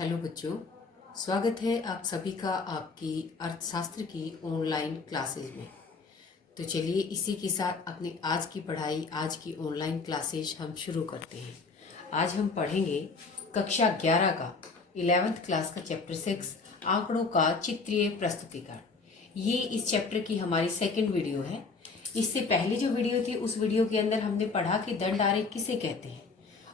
Hello बच्चों, स्वागत है आप सभी का आपकी अर्थशास्त्र की ऑनलाइन क्लासेस में। तो चलिए इसी के साथ अपनी आज की पढ़ाई, आज की ऑनलाइन क्लासेस हम शुरू करते हैं। आज हम पढ़ेंगे कक्षा 11 का 11th क्लास का चैप्टर 6 आंकड़ों का चित्रीय प्रस्तुतिकरण। ये इस चैप्टर की हमारी सेकंड वीडियो है। इससे पहले जो वीडियो थी उस वीडियो के अंदर हमने पढ़ा कि दंड आरेख किसे कहते हैं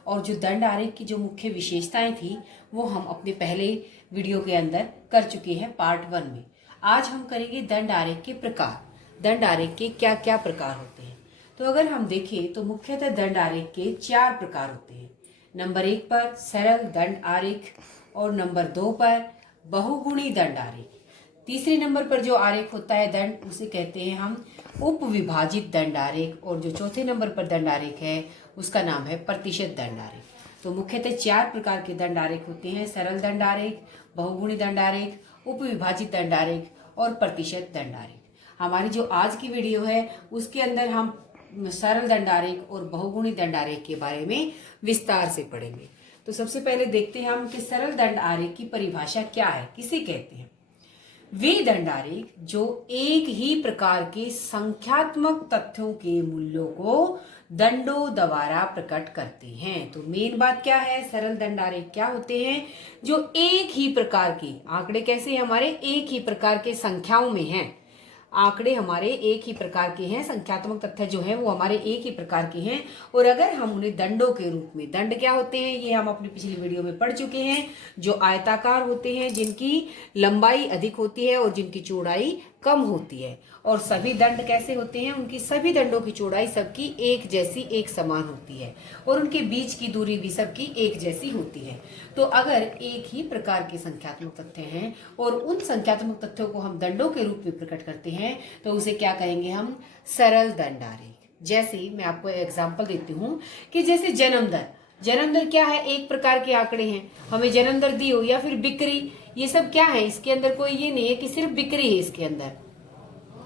और जो दंड आरेख की जो मुख्य विशेषताएं थी वो हम अपने पहले वीडियो के अंदर कर चुके हैं पार्ट 1 में। आज हम करेंगे दंड आरेख के प्रकार, दंड आरेख के क्या क्या प्रकार होते हैं। तो अगर हम देखें तो मुख्यतः दंड आरेख के 4 प्रकार होते हैं। नंबर 1 पर सरल दंड आरेख और नंबर 2 पर बहुगुणी दंड आरेख। तीसरे नंबर पर जो आरेख होता है दंड, उसे कहते हैं हम उपविभाजित दंड आरेख, और जो चौथे नंबर पर दंड आरेख है उसका नाम है प्रतिशत दंड आरेख। तो मुख्यतः 4 प्रकार के दंड आरेख होते हैं: सरल दंड आरेख, बहुगुणी दंड आरेख, उपविभाजित दंड आरेख और प्रतिशत दंड आरेख। हमारी जो आज की वीडियो है उसके अंदर हम सरल दंड आरेख और बहुगुणी दंड आरेख के बारे में विस्तार से पढ़ेंगे। तो सबसे पहले देखते हैं हम कि सरल दंड आरेख की परिभाषा क्या है, किसे कहते हैं। वे दंड आरेख जो एक ही प्रकार के संख्यात्मक तथ्यों के मूल्यों को दंडों द्वारा प्रकट करते हैं। तो मेन बात क्या है, सरल दंड आरेख क्या होते हैं? जो एक ही प्रकार के आंकड़े, कैसे हमारे एक ही प्रकार के संख्याओं में हैं, आंकड़े हमारे एक ही प्रकार के हैं, संख्यात्मक तथ्य जो है वो हमारे एक ही प्रकार के हैं, और अगर हम उन्हें दंडों के रूप में, दंड क्या होते हैं ये हम अपनी पिछली वीडियो में पढ़ चुके हैं, जो आयताकार होते हैं, जिनकी लंबाई अधिक होती है और जिनकी चौड़ाई कम होती है। और सभी दंड कैसे होते हैं, उनकी सभी दंडों की चौड़ाई सबकी एक जैसी, एक समान होती है, और उनके बीच की दूरी भी सबकी एक जैसी होती है। तो अगर एक ही प्रकार के संख्यात्मक तथ्य हैं और उन संख्यात्मक तथ्यों को हम दंडों के रूप में प्रकट करते हैं तो उसे क्या कहेंगे हम? सरल दंड आरेख। जैसे मैं आपको एग्जांपल देती हूँ कि जैसे जन्म दर, जन्म दर क्या है? एक प्रकार के आंकड़े हैं, हमें जन्म दर दी हो, या फिर बिक्री, ये सब क्या है? इसके अंदर कोई ये नहीं है कि सिर्फ बिक्री है, इसके अंदर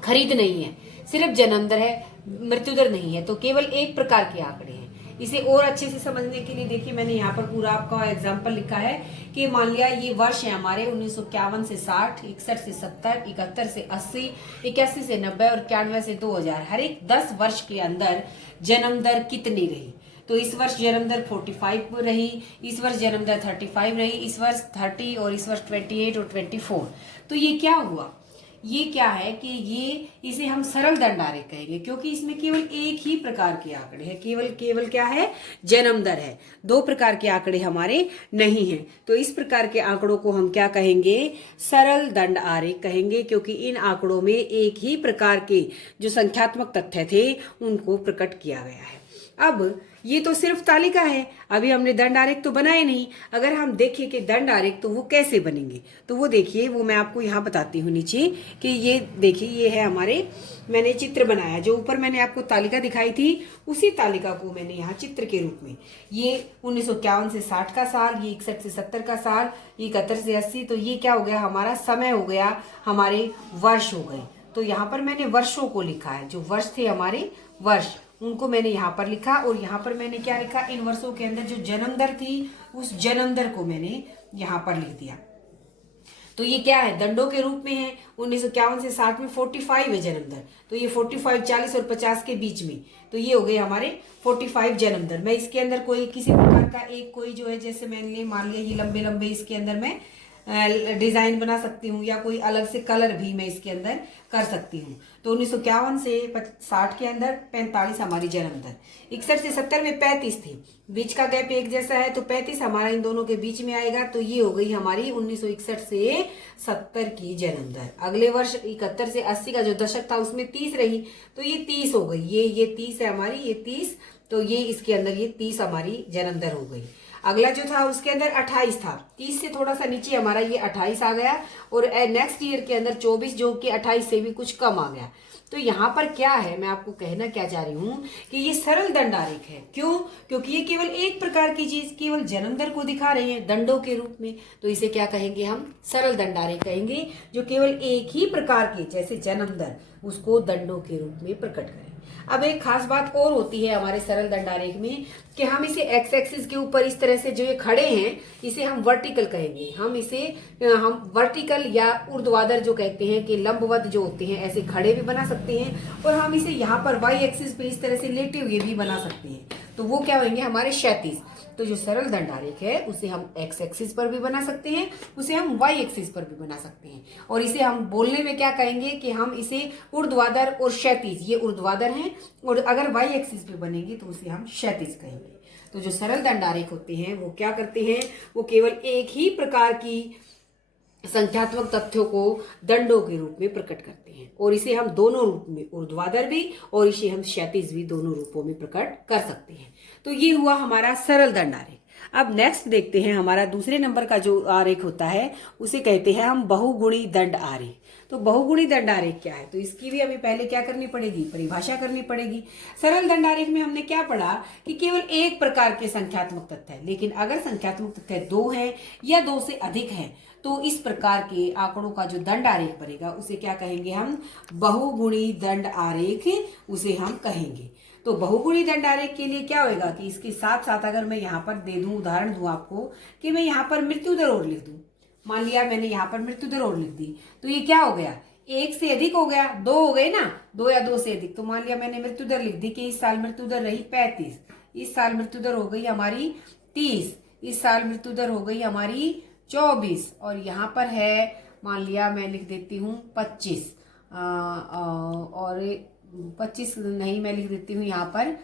खरीद नहीं है, सिर्फ जन्म दर है, मृत्यु दर नहीं है। तो केवल एक प्रकार के आंकड़े हैं। इसे और अच्छे से समझने के लिए देखिए, मैंने यहाँ पर पूरा आपका एग्जाम्पल लिखा है कि मान लिया ये वर्ष है हमारे 1951 से 60, 61 से 70, 71 से 80, 81 से 90 और 91 से 2000। हर एक 10 वर्ष के अंदर जन्म दर कितनी रही? तो इस वर्ष जन्म दर 45 रही, इस वर्ष जन्म दर 35 रही, इस वर्ष 30 और इस वर्ष 28 और 24। तो ये क्या हुआ? ये क्या है कि इसे हम सरल दंड आरेख कहेंगे, क्योंकि इसमें केवल एक ही प्रकार के आंकड़े हैं, केवल क्या है? जन्म दर है, 2 प्रकार के आंकड़े हमारे नहीं हैं। तो इस प्रकार के आंकड़ों को हम क्या कहेंगे? सरल दंड आरेख कहेंगे, क्योंकि इन आंकड़ों में एक ही प्रकार के जो संख्यात्मक तथ्य थे उनको प्रकट किया गया है। अब ये तो सिर्फ तालिका है, अभी हमने दंड आरेख तो बनाए नहीं। अगर हम देखें कि दंड आरेख तो वो कैसे बनेंगे, तो वो देखिए, वो मैं आपको यहाँ बताती हूँ नीचे कि ये देखिए, ये है हमारे, मैंने चित्र बनाया, जो ऊपर मैंने आपको तालिका दिखाई थी उसी तालिका को मैंने यहाँ चित्र के रूप में, ये 1951 से 60 का साल, ये 61 से 70 का साल, ये 71 से 80, तो ये क्या हो गया? हमारा समय हो गया, हमारे वर्ष हो गए। तो यहाँ पर मैंने वर्षों को लिखा है, जो वर्ष थे हमारे वर्ष, उनको मैंने यहाँ पर लिखा, और यहाँ पर मैंने क्या लिखा? इन वर्षों के अंदर जो जन्म दर थी उस जन्म दर को मैंने यहाँ पर लिख दिया। तो ये क्या है? दंडों के रूप में है। 1951 से 60 में 45 है जन्म दर, तो ये 45, 40 और 50 के बीच में, तो ये हो गए हमारे 45 जन्म दर। मैं इसके अंदर कोई किसी प्रकार का एक कोई जो है, जैसे मैंने मान लिया ये लंबे लंबे, इसके अंदर मैं डिजाइन बना सकती हूँ, या कोई अलग से कलर भी मैं इसके अंदर कर सकती हूँ। तो 1951 से 60 के अंदर 45 हमारी जन्म दर, 61 से 70 में 35 थी, बीच का गैप एक जैसा है तो 35 हमारा इन दोनों के बीच में आएगा। तो ये हो गई हमारी 1961 से 70 की जन्म दर। अगले वर्ष 71 से 80 का जो दशक था उसमें 30 रही, तो ये 30 हो गई, ये 30 है हमारी, ये 30, तो ये इसके अंदर ये 30 हमारी जन्म दर हो गई। अगला जो था उसके अंदर 28 था, 30 से थोड़ा सा नीचे हमारा ये 28 आ गया, और नेक्स्ट ईयर के अंदर 24, जो कि 28 से भी कुछ कम आ गया। तो यहाँ पर क्या है, मैं आपको कहना क्या चाह रही हूँ कि ये सरल दंड आरेख है। क्यों? क्योंकि ये केवल एक प्रकार की चीज, केवल जन्म दर को दिखा रहे हैं दंडों के रूप में, तो इसे क्या कहेंगे हम? सरल दंड आरेख कहेंगे, जो केवल एक ही प्रकार के, जैसे जन्म दर, उसको दंडों के रूप में प्रकट करें। अब एक खास बात और होती है हमारे सरल दंडारेख में कि हम इसे एक्स एक्सिस के ऊपर इस तरह से जो ये खड़े हैं इसे हम वर्टिकल कहेंगे। हम वर्टिकल या ऊर्ध्वाधर जो कहते हैं कि लंबवत जो होते हैं ऐसे खड़े भी बना सकते हैं, और हम इसे यहाँ पर वाई एक्सिस पे इस तरह से लेटे हुए भी बना सकते हैं। तो वो क्या होंगे हमारे क्षैतिज। तो जो सरल दंडारेख है उसे हम एक्स एक्सिस पर भी बना सकते हैं, उसे हम वाई एक्सिस पर भी बना सकते हैं, और इसे हम बोलने में क्या कहेंगे कि हम इसे ऊर्ध्वाधर और क्षैतिज, ये ऊर्ध्वाधर हैं, और अगर वाई एक्सिस पे बनेंगे तो उसे हम क्षैतिज कहेंगे। तो जो सरल दंडारेख होते हैं वो क्या करते हैं, वो केवल एक ही प्रकार की संख्यात्मक तथ्यों को दंडों के रूप में प्रकट करते हैं, और इसे हम दोनों रूप में, ऊर्ध्वाधर भी और इसे हम क्षैतिज भी, दोनों रूपों में प्रकट कर सकते हैं। तो ये हुआ हमारा सरल दंडारेख। अब नेक्स्ट देखते हैं, हमारा दूसरे नंबर का जो आरेख होता है उसे कहते हैं हम बहुगुणी दंड आरेख। तो बहुगुणी दंड आरेख क्या है, तो इसकी भी हमें पहले क्या करनी पड़ेगी, परिभाषा करनी पड़ेगी। सरल दंड आरेख में हमने क्या पढ़ा कि केवल एक प्रकार के संख्यात्मक तथ्य है, लेकिन अगर संख्यात्मक तथ्य दो है या दो से अधिक है तो इस प्रकार के आंकड़ों का जो दंड आरेख बनेगा उसे क्या कहेंगे हम, बहुगुणी दंड आरेख उसे हम कहेंगे। तो बहुगुणी दंड आरेख के लिए क्या होगा कि इसके साथ साथ अगर मैं यहाँ पर दे दूं, उदाहरण दूं आपको कि मैं यहाँ पर मृत्यु दर और लिख दूं, मान लिया मैंने यहाँ पर मृत्यु दर और लिख दी, तो ये क्या हो गया, एक से अधिक हो गया, दो हो गए ना, दो या दो से अधिक। तो मान लिया मैंने मृत्यु दर लिख दी कि इस साल मृत्यु दर रही 35, इस साल मृत्यु दर हो गई हमारी 30, इस साल मृत्यु दर हो गई हमारी 24, और यहाँ पर है मान लिया मैं लिख देती हूँ 25, और 25 नहीं, मैं लिख देती हूँ यहाँ पर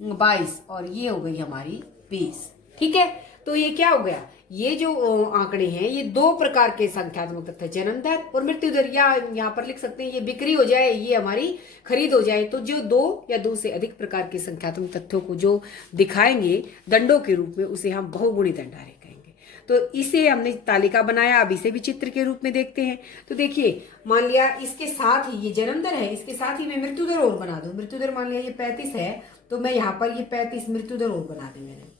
22, और ये हो गई हमारी 20। ठीक है, तो ये क्या हो गया, ये जो आंकड़े हैं ये दो प्रकार के संख्यात्मक तथ्य, जन्म दर और मृत्यु दर, या यहाँ पर लिख सकते हैं ये बिक्री हो जाए, ये हमारी खरीद हो जाए। तो जो दो या दो से अधिक प्रकार के संख्यात्मक तथ्यों को जो दिखाएंगे दंडों के रूप में उसे हम बहुगुणी दंड आरेख कहेंगे। तो इसे हमने तालिका बनाया, अब इसे भी चित्र के रूप में देखते हैं। तो देखिए, मान लिया इसके साथ ही ये जन्म दर है, इसके साथ ही मैं मृत्यु दर और बना दूं। मृत्यु दर मान लिया ये 35 है, तो मैं यहाँ पर ये 35 मृत्यु दर और बना दी मैंने,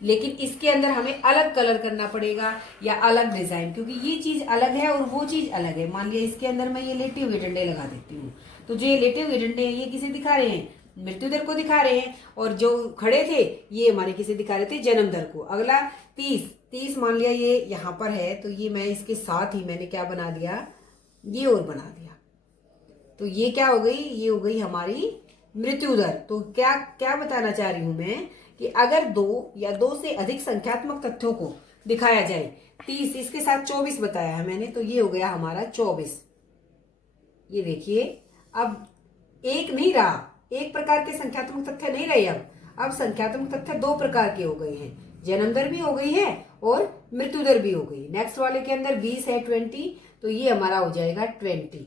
लेकिन इसके अंदर हमें अलग कलर करना पड़ेगा या अलग डिजाइन, क्योंकि ये चीज अलग है और वो चीज अलग है। मान लिया इसके अंदर मैं ये लेटे हुए डंडे लगा देती हूँ, तो जो ये लेटे हुए डंडे हैं ये किसे दिखा रहे हैं, मृत्यु दर को दिखा रहे हैं, और जो खड़े थे ये हमारे किसे दिखा रहे थे, जन्म दर को। अगला 30 मान लिया ये यहाँ पर है, तो ये मैं इसके साथ ही मैंने क्या बना दिया, ये और बना दिया। तो ये क्या हो गई, ये हो गई हमारी मृत्यु दर। तो क्या क्या बताना चाह रही हूं मैं कि अगर दो या दो से अधिक संख्यात्मक तथ्यों को दिखाया जाए, 30 इसके साथ 24 बताया है मैंने, तो ये हो गया हमारा 24। ये देखिए, अब एक नहीं रहा, एक प्रकार के संख्यात्मक तथ्य नहीं रहे, अब संख्यात्मक तथ्य दो प्रकार के हो गए हैं, जन्म दर भी हो गई है और मृत्यु दर भी हो गई। नेक्स्ट वाले के अंदर 20 है 20, तो ये हमारा हो जाएगा 20,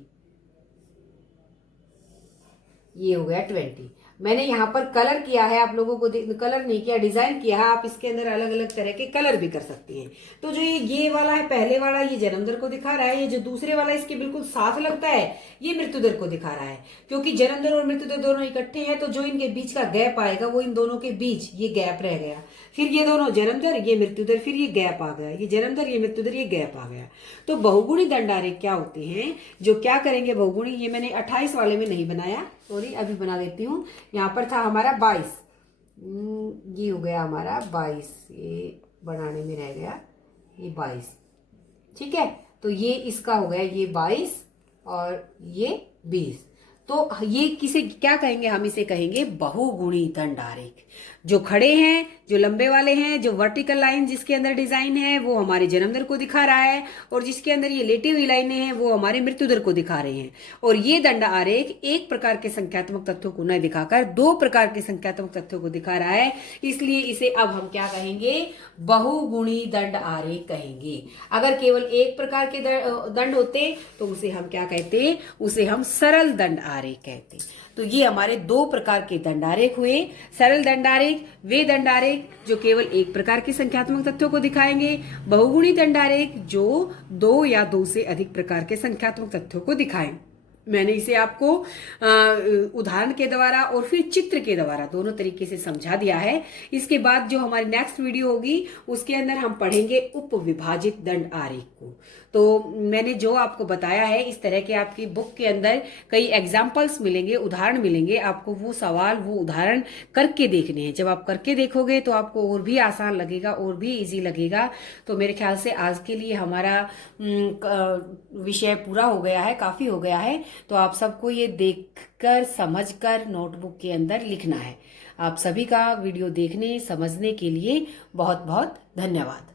ये हो गया 20। मैंने यहाँ पर कलर किया है, आप लोगों को कलर नहीं किया, डिजाइन किया है। आप इसके अंदर अलग अलग तरह के कलर भी कर सकती हैं। तो जो ये वाला है, पहले वाला ये जन्म दर को दिखा रहा है, ये जो दूसरे वाला इसके बिल्कुल साथ लगता है ये मृत्यु दर को दिखा रहा है, क्योंकि जन्म दर और मृत्यु दर दोनों इकट्ठे हैं, तो जो इनके बीच का गैप आएगा वो इन दोनों के बीच ये गैप रह गया। फिर ये दोनों जन्म दर, ये मृत्यु दर, फिर ये गैप आ गया, ये जन्म दर, ये मृत्यु दर, ये गैप आ गया। तो बहुगुणी दंड आरेख क्या होते हैं, जो क्या करेंगे बहुगुणी, ये मैंने 28 वाले में नहीं बनाया, सॉरी अभी बना देती हूँ। यहाँ पर था हमारा 22, ये हो गया हमारा 22, ये बनाने में रह गया ये 22। ठीक है, तो ये इसका हो गया ये 22 और ये 20। तो ये किसे क्या कहेंगे, हम इसे कहेंगे बहुगुणी दंड आरेख। जो खड़े हैं, जो लंबे वाले हैं, जो वर्टिकल लाइन जिसके अंदर डिजाइन है वो हमारे जन्म दर को दिखा रहा है, और जिसके अंदर ये लेटी हुई लाइनें हैं वो हमारे मृत्यु दर को दिखा रहे हैं। और ये दंड आरेख एक प्रकार के संख्यात्मक तथ्यों को न दिखाकर दो प्रकार के संख्यात्मक तथ्यों को दिखा रहा है, इसलिए इसे अब हम क्या कहेंगे, बहुगुणी दंड आरेख कहेंगे। अगर केवल एक प्रकार के दंड होते तो उसे हम क्या कहते, उसे हम सरल दंड आरेख कहते। तो ये हमारे दो प्रकार के दंड आरेख हुए। सरल दंड आरेख वे दंड आरेख जो केवल एक प्रकार के संख्यात्मक तथ्यों को दिखाएंगे, बहुगुणी दंड आरेख जो दो या दो से अधिक प्रकार के संख्यात्मक तथ्यों को दिखाएं। मैंने इसे आपको उदाहरण के द्वारा और फिर चित्र के द्वारा दोनों तरीके से समझा दिया है। इसके बाद जो हमारी नेक्स्ट वीडियो होगी उसके अंदर हम पढ़ेंगे उपविभाजित दंड आरेख को। तो मैंने जो आपको बताया है, इस तरह के आपकी बुक के अंदर कई एग्जाम्पल्स मिलेंगे, उदाहरण मिलेंगे। आपको वो सवाल, वो उदाहरण करके देखने हैं। जब आप करके देखोगे तो आपको और भी आसान लगेगा और भी इजी लगेगा। तो मेरे ख्याल से आज के लिए हमारा विषय पूरा हो गया है, काफी हो गया है। तो आप सबको ये देखकर, समझकर नोटबुक के अंदर लिखना है। आप सभी का वीडियो देखने, समझने के लिए बहुत बहुत धन्यवाद।